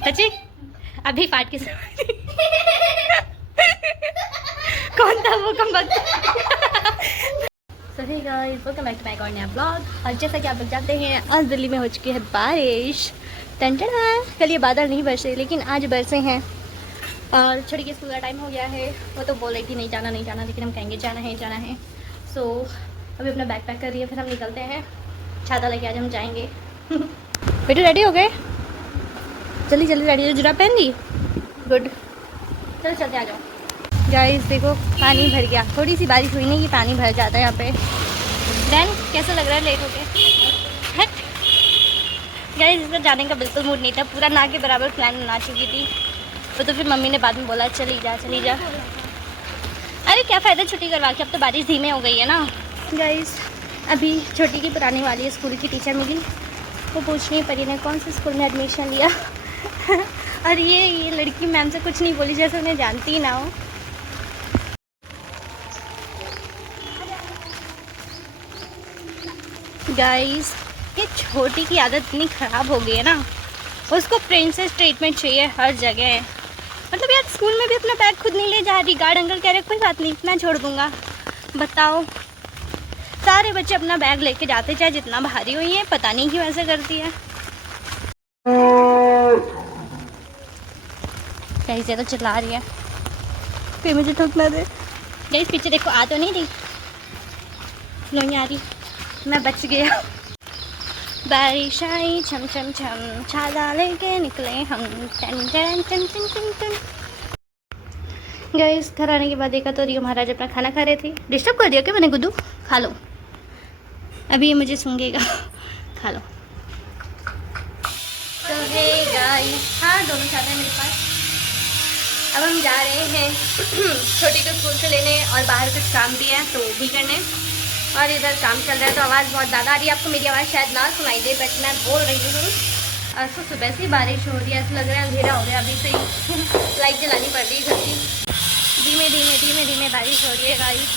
बच्चे अभी फाट के कौन था वो कम वक्त। सही guys, welcome back to my और नया ब्लॉग। और जैसा कि आप लोग जानते हैं आज दिल्ली में हो चुकी है बारिश। टंटना कल ये बादल नहीं बरसे लेकिन आज बरसे हैं। और छोटी के स्कूल का टाइम हो गया है। वो तो बोल रही थी नहीं जाना लेकिन हम कहेंगे जाना है। सो अभी अपना बैग पैक कर रही है, फिर हम निकलते हैं। छाता लेके आज हम जाएंगे। बेटू रेडी हो गए? जल्दी रेडी हो, जुराब पहन ली? गुड, चलो चलते आ जाओ। गाइस देखो पानी भर गया, थोड़ी सी बारिश हुई नहीं कि पानी भर जाता है यहाँ पे। देन कैसा लग रहा है लेट हो गए? हट गाइस, इसका जाने का बिल्कुल मूड नहीं था, पूरा ना के बराबर प्लान बना चुकी थी वो, तो फिर मम्मी ने बाद में बोला चली जा। अरे क्या फ़ायदा छुट्टी करवा के, अब तो बारिश धीमे हो गई है ना। गाइस अभी छोटी की पुरानी वाली स्कूल की टीचर मिली, वो पूछ रही है परी ने कौन से स्कूल में एडमिशन लिया। और ये लड़की मैम से कुछ नहीं बोली, जैसे उन्हें जानती ही ना हो। गाइस ये छोटी की आदत इतनी ख़राब हो गई है ना, उसको प्रिंसेस ट्रीटमेंट चाहिए हर जगह। मतलब यार स्कूल में भी अपना बैग खुद नहीं ले जा रही। गार्ड अंकल कह रहे कोई बात नहीं मैं छोड़ दूँगा। बताओ, सारे बच्चे अपना बैग लेके जाते चाहे जितना भारी हो, ये पता नहीं क्यों ऐसे करती है। कहीं से तो चिल्ला रही है, फिर मुझे ठोक ना दे। गाइस पीछे देखो, आ तो नहीं रही, नहीं आ रही, मैं बच गया। बारिश आई छम छम छम, छाता लेके निकले हम। टन टन टन टन टन टन। गाइस घर आने के बाद देखा तो रियो महाराज अपना खाना खा रहे थे। डिस्टर्ब कर दिया क्या मैंने? गुड्डू खा लो, अभी ये मुझे सूंघेगा, खा लो। तो हे गाइस, हाँ दोनों साथ हैं मेरे पास। अब हम जा रहे हैं छोटी को स्कूल से लेने, और बाहर कुछ काम भी है तो वो भी करने। और इधर काम चल रहा है तो आवाज़ बहुत ज़्यादा आ रही है आपको। मेरी आवाज़ शायद ना सुनाई दे, बट मैं बोल रही हूँ। तो सुबह से बारिश हो रही है, ऐसा लग रहा है अंधेरा हो गया अभी से ही। लाइट जलानी पड़ रही है घर की। धीमे बारिश हो रही है गाइस।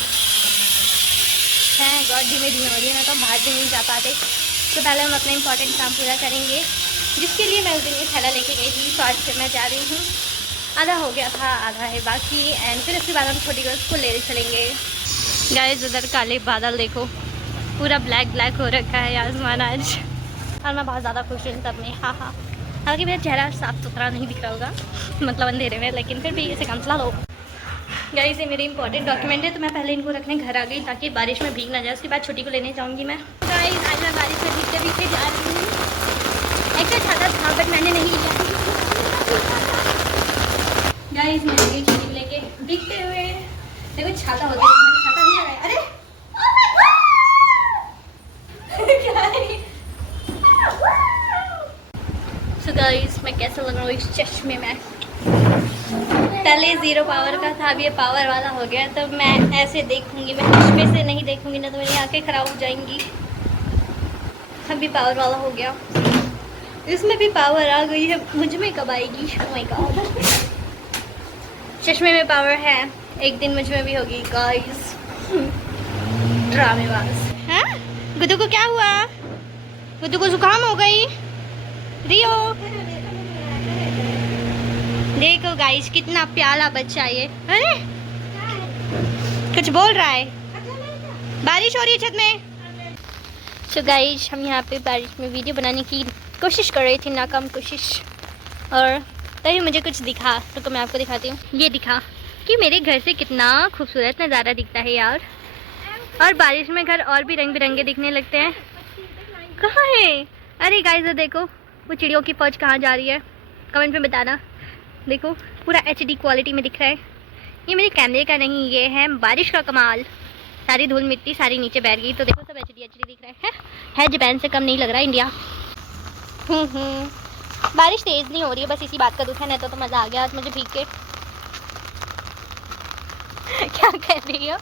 हैं गॉड, धीमे हो रही है, मैं तो बाहर भी नहीं जा पाते। तो पहले हम अपना इंपॉर्टेंट काम पूरा करेंगे, जिसके लिए मैं उस दिन ये थैला लेके गई थी। तो आज फिर मैं जा रही हूँ, आधा हो गया था, आधा है बाकी। एंड फिर उसके बाद हम छोटी को स्कूल ले चलेंगे। गाइस उधर काले बादल देखो, पूरा ब्लैक हो रखा है आसमान आज। और मैं बहुत ज़्यादा खुश हूँ तब में, हाँ। हालांकि मेरा चेहरा साफ़ सुथरा नहीं दिख रहा होगा, मतलब अंधेरे में, लेकिन फिर भी इसे कंसला लो। गाइस ये मेरे इंपॉर्टेंट डॉक्यूमेंट है, तो मैं पहले इनको रखने घर आ गई ताकि बारिश में भीग ना जाए। उसके बाद छोटी को लेने जाऊँगी मैं। गाइस आज मैं बारिश में भीगते जा रही हूँ। एक्चुअली छाता था बट मैंने नहीं लिया। गाइस मैं गई छोटी को लेके भीगते हुए। देखो छाता होता है, मैंने छाता नहीं लगाया। अरे क्या है? So guys मैं कैसा लग रहा हूँ इस चश्मे में? पहले 0 पावर का था, अब ये पावर वाला हो गया। तो मैं ऐसे देखूंगी, मैं चश्मे से नहीं देखूंगी ना तो मेरी आंखें खराब हो जाएंगी। अभी पावर वाला हो गया, इसमें भी पावर आ गई है, मुझ में कब आएगी? Oh my God। चश्मे में पावर है, एक दिन मुझ में भी होगी गाइस। ड्रामेबाज। हाँ गुड्डू को क्या हुआ? गुड्डू को जुकाम हो गई। रियो देखो गाइस कितना प्यारा बच्चा ये। अरे कुछ बोल रहा है, बारिश हो रही है छत में। सो गाइस हम यहाँ पे बारिश में वीडियो बनाने की कोशिश कर रही थी, नाकाम कोशिश। और तभी मुझे कुछ दिखा, तो मैं आपको दिखाती हूँ। ये दिखा कि मेरे घर से कितना खूबसूरत नज़ारा दिखता है यार। और बारिश में घर और भी रंग बिरंगे दिखने लगते हैं। कहाँ है? अरे गाइस देखो वो चिड़ियों की फौज कहाँ जा रही है, कमेंट में बताना। देखो पूरा HD क्वालिटी में दिख रहा है। ये मेरे कैमरे का नहीं, ये है बारिश का कमाल। सारी धूल मिट्टी सारी नीचे बैठ गई, तो देखो सब HD दिख रहा है। जापान से कम नहीं लग रहा इंडिया। बारिश तेज़ नहीं हो रही है, बस इसी बात का दुख है, नहीं तो मज़ा आ गया आज मुझे भीग के। क्या कह रही हो?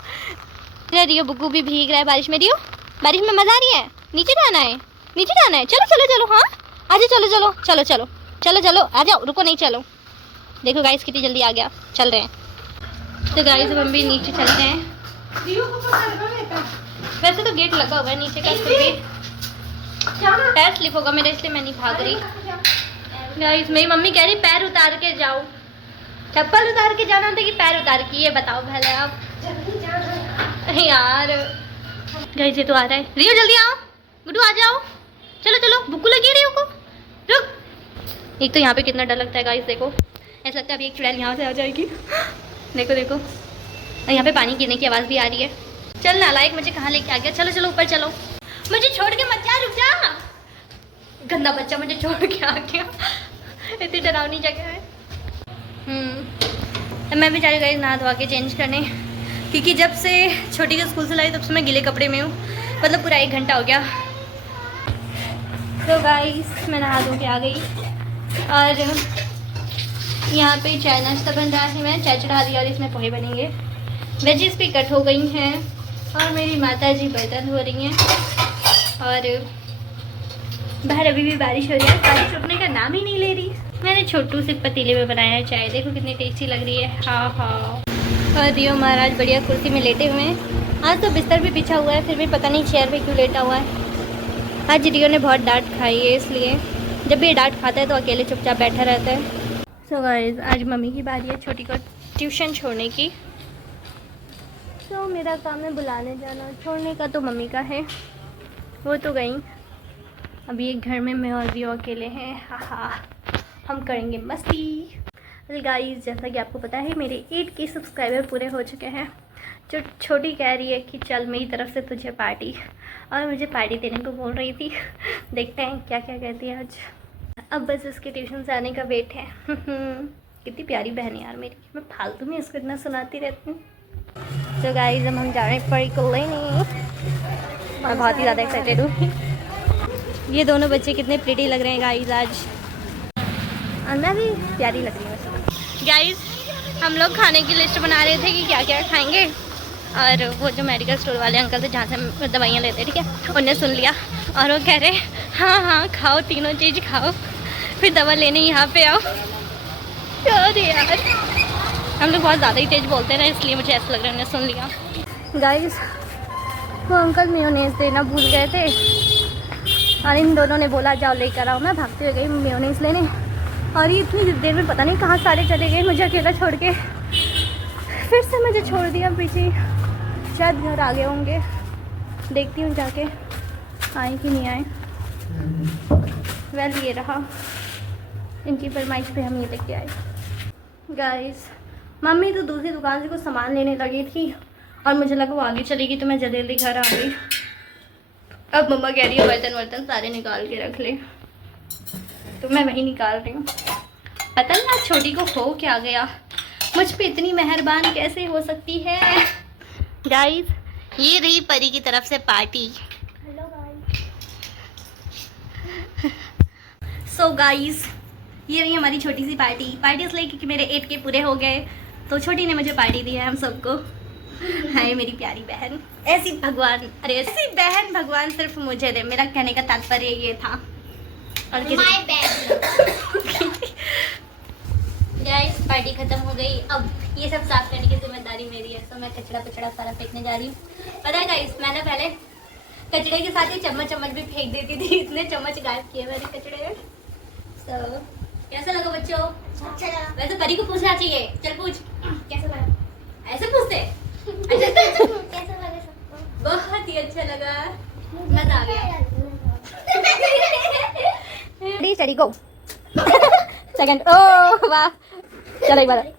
रियो बुग्गू भी भीग रहा है बारिश में। रियो बारिश में मज़ा आ रही है? नीचे जाना है, चलो हाँ आजा, चलो आ जाओ, रुको नहीं, चलो। देखो गाइस कितनी जल्दी आ गया, चल रहे हैं। तो गाइस अब हम भी नीचे चलते हैं। वैसे तो गेट लगा हुआ है नीचे का, फिर भी पैर स्लिप होगा मेरा, इसलिए मैं नहीं भाग रही। गाइस मेरी मम्मी कह रही पैर उतार के जाओ। चप्पल उतार के जाना था कि पैर उतार के, ये बताओ पहले आप। यार गाइस ये तो आ रहा है। रियो जल्दी आओ, गुड्डू आ जाओ, चलो चलो, भूख लगी है रियो को, रुक। एक तो यहाँ पे कितना डर लगता है गाइस, देखो ऐसा लगता है अभी एक चुड़ैल यहाँ से आ जाएगी। देखो देखो, और यहाँ पे पानी गिरने की आवाज़ भी आ रही है। चल नालायक, मुझे कहाँ लेके आ गया, चलो चलो ऊपर चलो, मुझे छोड़ के मत जा, रुक जा। गंदा बच्चा मुझे छोड़ के आ गया। इतनी डरावनी जगह है। मैं भी जा रही नहा धोवा के चेंज करने, क्योंकि जब से छोटी के स्कूल से लाई तब से मैं गीले कपड़े में हूँ, मतलब पूरा 1 घंटा हो गया। तो गाइस मैं नहा धो के आ गई और यहाँ पे चाय नाश्ता बन रहा है। मैं चाय चढ़ा दिया और इसमें पोहे बनेंगे। वेजिस भी कट हो गई हैं और मेरी माता जी बर्तन धो रही हैं और बाहर अभी भी बारिश हो रही है। बारिश रुकने का नाम ही नहीं ले रही। मैंने छोटू से पतीले में बनाया है चाय, देखो कितनी टेस्टी लग रही है। हाँ हाँ। और दियो महाराज बढ़िया कुर्सी में लेटे हुए हैं। आज तो बिस्तर भी बिछा हुआ है, फिर भी पता नहीं चेयर पे क्यों लेटा हुआ है। आज रियो ने बहुत डांट खाई है, इसलिए जब भी डांट खाता है तो अकेले चुपचाप बैठा रहता है। सो गाइस आज मम्मी की बारी है छोटी को ट्यूशन छोड़ने की। तो मेरा काम है बुलाने जाना, छोड़ने का तो मम्मी का है, वो तो गई। अभी एक घर में मैं और रियो अकेले हैं। हाँ हम करेंगे मस्ती। गाइस जैसा कि आपको पता है मेरे 8K सब्सक्राइबर पूरे हो चुके हैं। जो छोटी कह रही है कि चल मेरी तरफ से तुझे पार्टी, और मुझे पार्टी देने को बोल रही थी। देखते हैं क्या क्या कहती है आज। अब बस इसके ट्यूशन से आने का वेट है। कितनी प्यारी बहन है यार मेरी, मैं फालतू में इसको इतना सुनाती रहती हूँ। तो गाइस अब हम जा रहे हैं परी को लेने। मैं बहुत ही ज़्यादा एक्साइटेड हूँ। ये दोनों बच्चे कितने प्रिटी लग रहे हैं गाइस आज, और मैं भी प्यारी लग रही हूँ गाइस। हम लोग खाने की लिस्ट बना रहे थे कि क्या क्या खाएंगे, और वो जो मेडिकल स्टोर वाले अंकल थे जहाँ से हम दवाइयाँ लेते, ठीक है, उन्हें सुन लिया और वो कह रहे हाँ हाँ खाओ, तीनों चीज़ खाओ, फिर दवा लेने यहाँ पे आओ। अरे यार हम लोग बहुत ज़्यादा ही तेज़ बोलते हैं ना, इसलिए मुझे ऐसा लग रहा है उन्हें सुन लिया। गाइस वो अंकल मेयोनेज़ देना भूल गए थे और इन दोनों ने बोला जाओ लेकर आओ। मैं भागते हुए गई मेयोनेज़ लेने, और ये इतनी देर में पता नहीं कहाँ सारे चले गए, मुझे अकेला छोड़ के। फिर से मुझे छोड़ दिया पीछे, शायद घर आ गए होंगे, देखती हूँ जाके आए कि नहीं आए। वेल ये रहा, इनकी फरमाइश पे हम ये लेके आए। गाइस मम्मी तो दूसरी दुकान से कुछ सामान लेने लगी थी और मुझे लगा वो आगे चलेगी, तो मैं जल्दी जल्दी घर आ गई। अब मम्मा कह रही है बर्तन वर्तन सारे निकाल के रख ले, तो मैं वही निकाल रही हूँ। पता नहीं आज छोटी को हो क्या गया, मुझ पे इतनी मेहरबान कैसे हो सकती है। गाइस ये रही परी की तरफ से party. Hello guys. So guys ये रही हमारी छोटी सी पार्टी इसलिए क्योंकि मेरे 8K पूरे हो गए, तो छोटी ने मुझे पार्टी दी है हम सबको। हाय मेरी प्यारी बहन, ऐसी भगवान, अरे ऐसी बहन भगवान सिर्फ मुझे दे, मेरा कहने का तात्पर्य ये था। और गाइस पार्टी खत्म हो गई, अब ये सब साफ करने की जिम्मेदारी मेरी है, तो मैं कचड़ा पचड़ा सारा फेंकने जा रही हूँ। पता है गाइस मैंने पहले कचड़े के साथ ही चम्मच भी फेंक देती थी, इतने चम्मच गायब किए मैंने कचड़े में। तो कैसा लगा बच्चों? अच्छा लगा। वैसे परी को पूछना चाहिए, चल पूछ कैसा लगा। ऐसे पूछते कैसा लगा सबको? बहुत ही अच्छा लगा, मजा आ गया। रेडी गो। सेकंड, ओह वाह, चलो एक बार।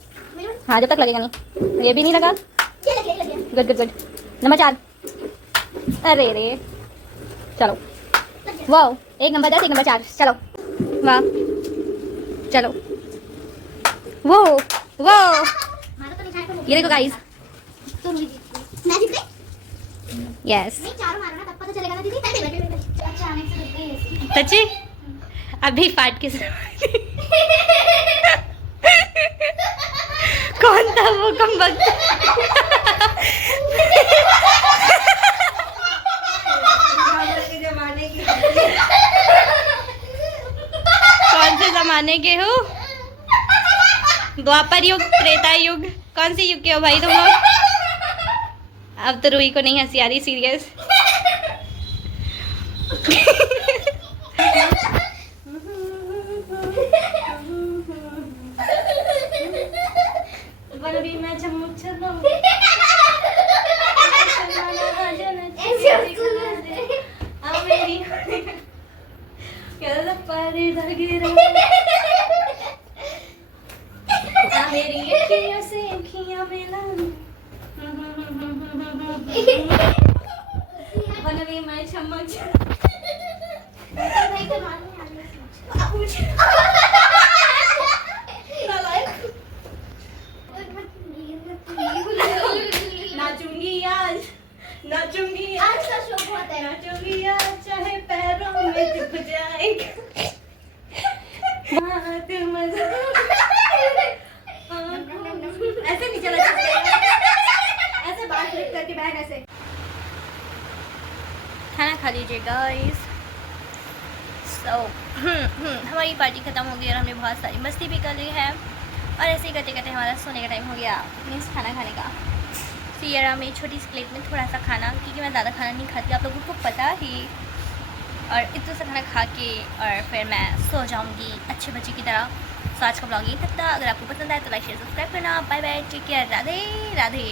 हाँ जब तक लगेगा नहीं, ये भी नहीं लगा। Good good good. नंबर 4। अरे रे चलो, वाह, एक नंबर 10 एक नंबर 4, चलो वाह, चलो वो वो। ये देखो गाइस, यस सच्ची अभी फाट के कौन था वो कमबख्त? कौन से जमाने के हो? द्वापर युग, त्रेता युग? कौन सी युग के हो भाई तुम लोग? अब तो रूही को नहीं हंसी आ रही, सीरियस। मेरी अखियों से अखियां मिला, बनवी मैं चमक। नाचूंगी आज, नाचूंगी आज, नाचूंगी आज, चाहे पैरों में चुप जाएगा। ऐसे नहीं चला, ऐसे बात करके बैग ऐसे। खाना खा लीजिए गाइस। सो हमारी पार्टी ख़त्म हो गई और हमने बहुत सारी मस्ती भी कर ली है, और ऐसे ही करते करते हमारा सोने का टाइम हो गया, मीन्स खाना खाने का। तो ये रहा मेरी छोटी सी प्लेट में थोड़ा सा खाना, क्योंकि मैं ज़्यादा खाना नहीं खाती, आप लोगों को पता ही। और इतना सा खाना खा के और फिर मैं सो जाऊँगी अच्छे बच्चे की तरह। तो आज का ब्लॉग यही तक था। अगर आपको पसंद आए तो लाइक शेयर सब्सक्राइब करना। Bye bye, take care, Radhe Radhe.